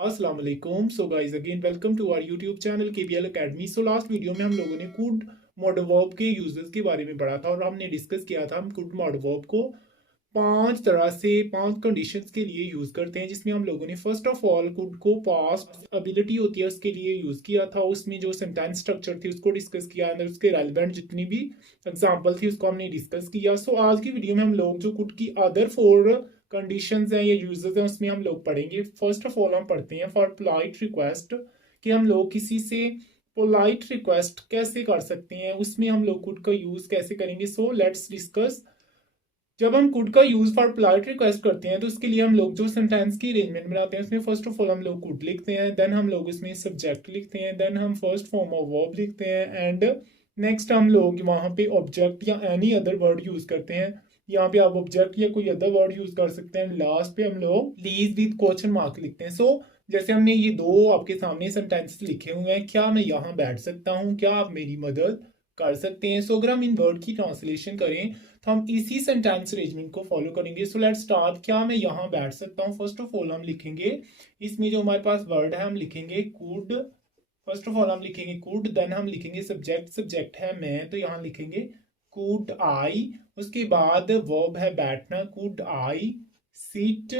अस्सलाम वालेकुम। So guys again welcome to our YouTube channel KBL academy. So last video में हम लोगों ने कुड मॉडल वर्ब के यूजेस के बारे में पढ़ा था और हमने डिस्कस किया था हम कुड मॉडल वर्ब को पांच तरह से पांच कंडीशंस के लिए यूज करते हैं, जिसमें हम लोगों ने फर्स्ट ऑफ ऑल कुड को पास्ट एबिलिटी होती है उसके लिए यूज किया था। उसमें जो सेंटेंस स्ट्रक्चर थी उसको डिस्कस किया, अंदर उसके रेलिवेंट जितनी भी एग्जांपल थी उसको हमने डिस्कस किया। सो आज की वीडियो में हम लोग जो कुड की अदर फोर कंडीशंस हैं या यूजेस हैं उसमें हम लोग पढ़ेंगे। फर्स्ट ऑफ ऑल हम पढ़ते हैं फॉर पोलाइट रिक्वेस्ट, कि हम लोग किसी से पोलाइट रिक्वेस्ट कैसे कर सकते हैं, उसमें हम लोग कुड का यूज कैसे करेंगे। So let's discuss. जब हम कुड का यूज फॉर पोलाइट रिक्वेस्ट करते हैं तो उसके लिए हम लोग जो सेंटेंस की अरेंजमेंट बनाते हैं उसमें फर्स्ट ऑफ ऑल हम लोग कुड लिखते हैं, देन हम लोग उसमें सब्जेक्ट लिखते हैं, देन हम फर्स्ट फॉर्म ऑफ वर्ब लिखते हैं एंड नेक्स्ट हम लोग वहां पे ऑब्जेक्ट या एनी अदर वर्ड यूज करते हैं। यहाँ पे आप ऑब्जेक्ट या कोई अदर वर्ड यूज कर सकते हैं। लास्ट पे हम लोग प्लीज विद क्वेश्चन मार्क लिखते हैं। सो जैसे हमने ये दो आपके सामने सेंटेंस लिखे हुए हैं, क्या मैं यहाँ बैठ सकता हूँ, क्या आप मेरी मदद कर सकते हैं। सो अगर हम इन वर्ड की ट्रांसलेशन करें तो हम इसी सेंटेंस अरेंजमेंट को फॉलो करेंगे। So let's start. क्या मैं यहाँ बैठ सकता हूँ, फर्स्ट ऑफ ऑल हम लिखेंगे इसमें जो हमारे पास वर्ड है हम लिखेंगे कुड। फर्स्ट ऑफ ऑल हम लिखेंगे कुड, देन हम लिखेंगे सब्जेक्ट, सब्जेक्ट है मैं तो यहाँ लिखेंगे कुड आई। उसके बाद वर्ब है बैठना, कुड आई सिट,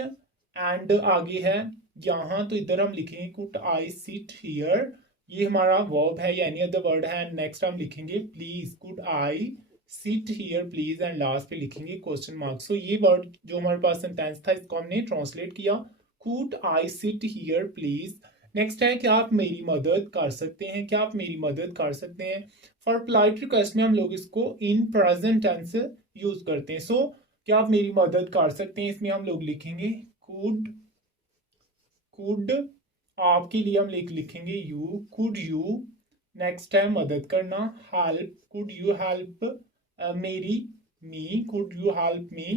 एंड आगे है यहाँ तो इधर हम लिखेंगे कुड आई सिट हियर, ये हमारा वर्ब है या एनी अदर वर्ड है। नेक्स्ट हम लिखेंगे please, could I sit here please, and last पे लिखेंगे क्वेश्चन मार्क। सो ये वर्ड जो हमारे पास सेंटेंस था इसको हमने ट्रांसलेट किया, could I sit here please. Next है क्या आप मेरी मदद कर सकते हैं, क्या आप मेरी मदद कर सकते हैं। फॉर पोलाइट रिक्वेस्ट में हम लोग इसको इन प्रेजेंट टेंस यूज करते हैं। सो क्या आप मेरी मदद कर सकते हैं, इसमें हम लोग लिखेंगे कुड, कुड आपके लिए हम लिखेंगे यू, कुड यू। नेक्स्ट है मदद करना, हेल्प, कुड यू हेल्प मेरी, me, could you help me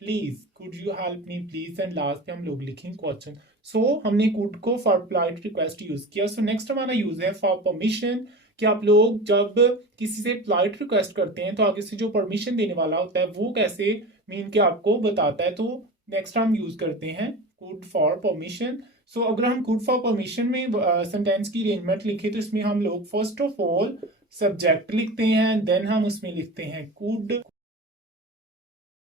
please, could you help me please, and last पे हम लोग लिखेंगे क्वेश्चन। सो हमने कुड को फॉर पोलाइट रिक्वेस्ट यूज किया। सो नेक्स्ट हमारा यूज है फॉर परमिशन, कि आप लोग जब किसी से पोलाइट रिक्वेस्ट करते हैं तो आगे से जो परमिशन देने वाला होता है वो कैसे मीन के आपको बताता है। तो नेक्स्ट हम यूज करते हैं कुड फॉर परमिशन। सो अगर हम कुड फॉर परमिशन में सेंटेंस की अरेंजमेंट लिखे तो इसमें हम लोग फर्स्ट ऑफ ऑल सब्जेक्ट लिखते हैं, देन हम उसमें लिखते हैं कुड,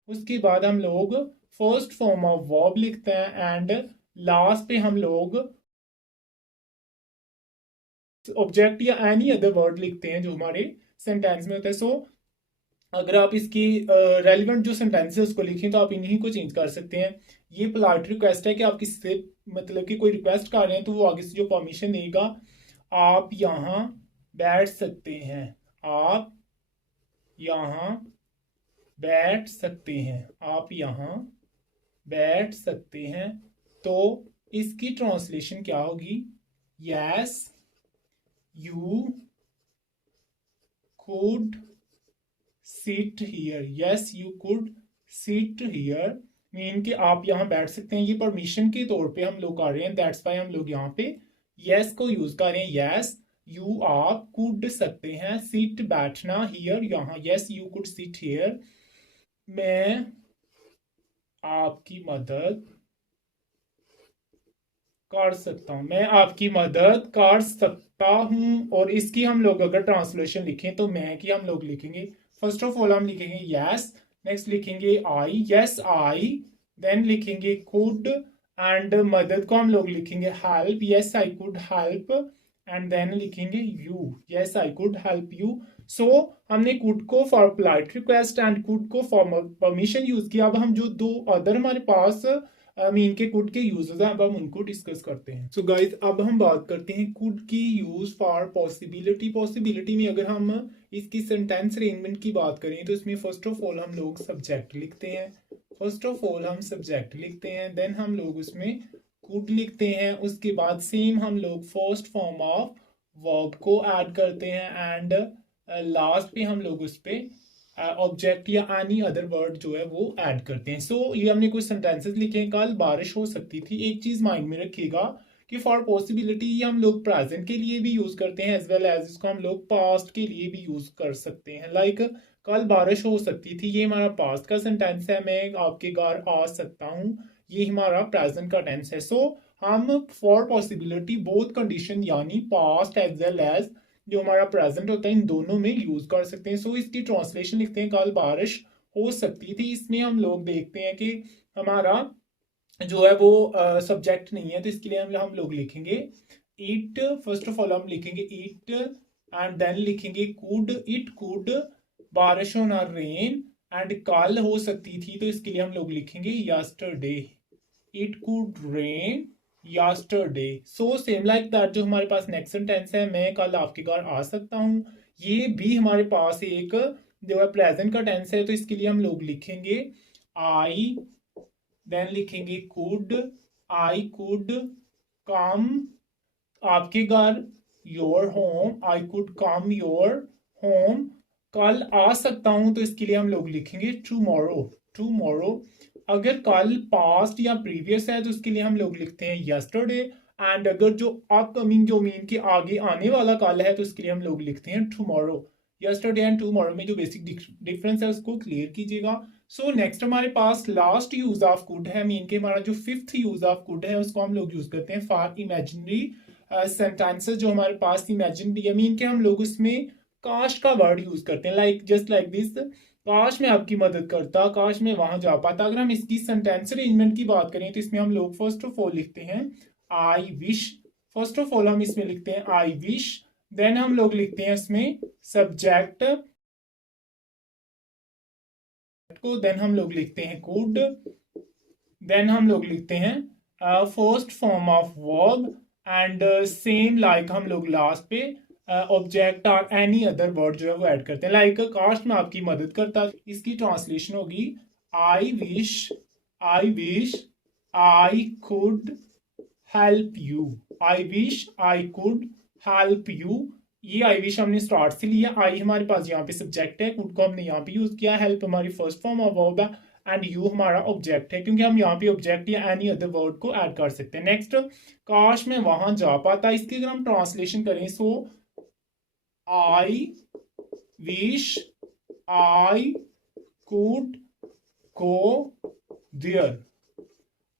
उसके बाद हम लोग फर्स्ट फॉर्म ऑफ वर्ब लिखते हैं एंड लास्ट पे हम लोग ऑब्जेक्ट या एनी अदर वर्ड लिखते हैं जो हमारे सेंटेंस में होता है। सो अगर आप इसकी रेलिवेंट जो सेंटेंस है उसको लिखें तो आप इन्हीं को चेंज कर सकते हैं। ये पोलाइट रिक्वेस्ट है कि आप किसी से मतलब कि कोई रिक्वेस्ट कर रहे हैं तो वो आगे से जो परमिशन देगा, आप यहाँ बैठ सकते हैं, आप यहाँ बैठ सकते हैं, आप यहाँ बैठ सकते हैं। तो इसकी ट्रांसलेशन क्या होगी, yes you could sit here, yes you could sit here mean कि आप यहाँ बैठ सकते हैं। ये परमिशन के तौर पे हम लोग कर रहे हैं, दैट्स वाई हम लोग यहाँ पे यस को यूज कर रहे हैं। यस यू आप कुड सकते हैं, सिट बैठना, हियर यहाँ, yes you could sit here, मैं आपकी मदद कर सकता हूं, मैं आपकी मदद कर सकता हूं। और इसकी हम लोग अगर ट्रांसलेशन लिखें तो मैं की हम लोग लिखेंगे फर्स्ट ऑफ ऑल हम लिखेंगे यस, नेक्स्ट लिखेंगे आई, यस आई, देन लिखेंगे कुड एंड मदद को हम लोग लिखेंगे help, yes I could help, and then लिखेंगे you, yes I could help you. So हमने कुड को for polite request and could को फॉर परमिशन यूज किया। अब हम जो दो अदर हमारे पास मीन के कुड के यूजेस हैं अब हम उनको डिस्कस करते हैं। सो गाइस अब हम बात करते हैं कुड की यूज फॉर पॉसिबिलिटी। पॉसिबिलिटी में अगर हम इसकी सेंटेंस अरेंजमेंट की बात करें तो इसमें फर्स्ट ऑफ ऑल हम लोग सब्जेक्ट लिखते हैं, फर्स्ट ऑफ ऑल हम सब्जेक्ट लिखते हैं, देन हम लोग उसमें कुड लिखते हैं, उसके बाद सेम हम लोग फर्स्ट फॉर्म ऑफ वर्ब को ऐड करते हैं एंड लास्ट पे हम लोग उस पर ऑब्जेक्ट या एनी अदर वर्ड जो है वो ऐड करते हैं। सो ये हमने कुछ सेंटेंसेस लिखे हैं, कल बारिश हो सकती थी। एक चीज माइंड में रखिएगा कि फॉर पॉसिबिलिटी ये हम लोग प्रेजेंट के लिए भी यूज करते हैं एज वेल एज इसको हम लोग पास्ट के लिए भी यूज कर सकते हैं। लाइक कल बारिश हो सकती थी, ये हमारा पास्ट का सेंटेंस है, मैं आपके घर आ सकता हूँ, ये हमारा प्रेजेंट का टेंस है। सो हम फॉर पॉसिबिलिटी बोथ कंडीशन यानी पास्ट एज वेल एज जो हमारा प्रेजेंट होता है इन दोनों में यूज कर सकते हैं। सो इसकी ट्रांसलेशन लिखते हैं कल बारिश हो सकती थी। इसमें हम लोग देखते हैं कि हमारा जो है वो सब्जेक्ट नहीं है, तो इसके लिए हम लोग लिखेंगे इट। फर्स्ट ऑफ ऑल हम लिखेंगे इट एंड देन लिखेंगे कुड, इट कुड बारिश होना रेन एंड कल हो सकती थी, तो इसके लिए हम लोग लिखेंगे yesterday, it could rain yesterday. So same like that जो हमारे पास नेक्स्ट सेंटेंस है, मैं कल आपके घर आ सकता हूँ, ये भी हमारे पास एक जो है प्रेजेंट का टेंस है, तो इसके लिए हम लोग लिखेंगे आई, देन लिखेंगे कुड, आई कुड कम आपके घर, your home, I could come your home, कल आ सकता हूं, तो इसके लिए हम लोग लिखेंगे टुमारो, टुमारो। अगर कल पास्ट या प्रीवियस है तो इसके लिए हम लोग लिखते हैं यस्टरडे, एंड अगर जो अपकमिंग जो मीन के आगे आने वाला कल है तो इसके लिए हम लोग लिखते हैं टुमारो। यस्टरडे एंड टुमारो में जो बेसिक डिफरेंस है उसको क्लियर कीजिएगा। सो नेक्स्ट हमारे पास लास्ट यूज ऑफ कुड है, मीन के हमारा जो फिफ्थ यूज ऑफ कुड है उसको हम लोग यूज करते हैं फॉर इमेजिनरी सेंटेंसेस जो हमारे पास इमेजिनरी है, मीन के हम लोग उसमें काश का वर्ड यूज करते हैं, लाइक जस्ट लाइक दिस, काश मैं आपकी मदद करता, काश मैं वहां जा पाता। अगर हम इसकी सेंटेंस अरेंजमेंट की बात करें तो इसमें हम लोग फर्स्ट ऑफ ऑल लिखते हैं I wish, first of all हम इसमें लिखते हैं आई विश, देन हम लोग लिखते हैं इसमें सब्जेक्ट को, देन हम लोग लिखते हैं कुड, देन हम लोग लिखते हैं first form of verb and same like हम लोग लास्ट पे ऑब्जेक्ट और एनी अदर वर्ड जो है वो ऐड करते हैं, लाइक काश मैं आपकी मदद करता। इसकी ट्रांसलेशन होगी आई wish, I wish I could help you, I wish I could help you. ये आई विश हमने स्टार्ट से लिया, आई हमारे पास यहाँ पे सब्जेक्ट है, कुड को हमने यहाँ पे यूज किया, हेल्प हमारी फर्स्ट फॉर्म ऑफ वर्ब है एंड यू हमारा ऑब्जेक्ट है, क्योंकि हम यहाँ पे ऑब्जेक्ट या एनी अदर वर्ड को ऐड कर सकते हैं। नेक्स्ट, काश मैं वहां जा पाता, इसकी अगर हम ट्रांसलेशन करें so I wish I could go there,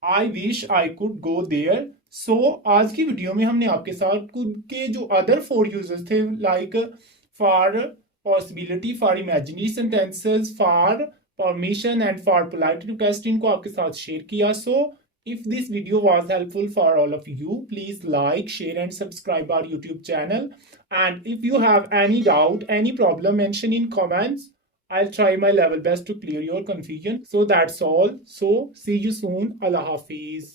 I wish I could go there. So आज की वीडियो में हमने आपके साथ कुड के जो अदर 4 यूजेस थे, like for possibility, for imaginary sentences, for permission and for polite request, इनको आपके साथ शेयर किया। सो if this video was helpful for all of you, please like, share and subscribe our YouTube channel, and if you have any doubt, any problem, mention in comments. I'll try my level best to clear your confusion. So that's all. So see you soon. Allah Hafiz.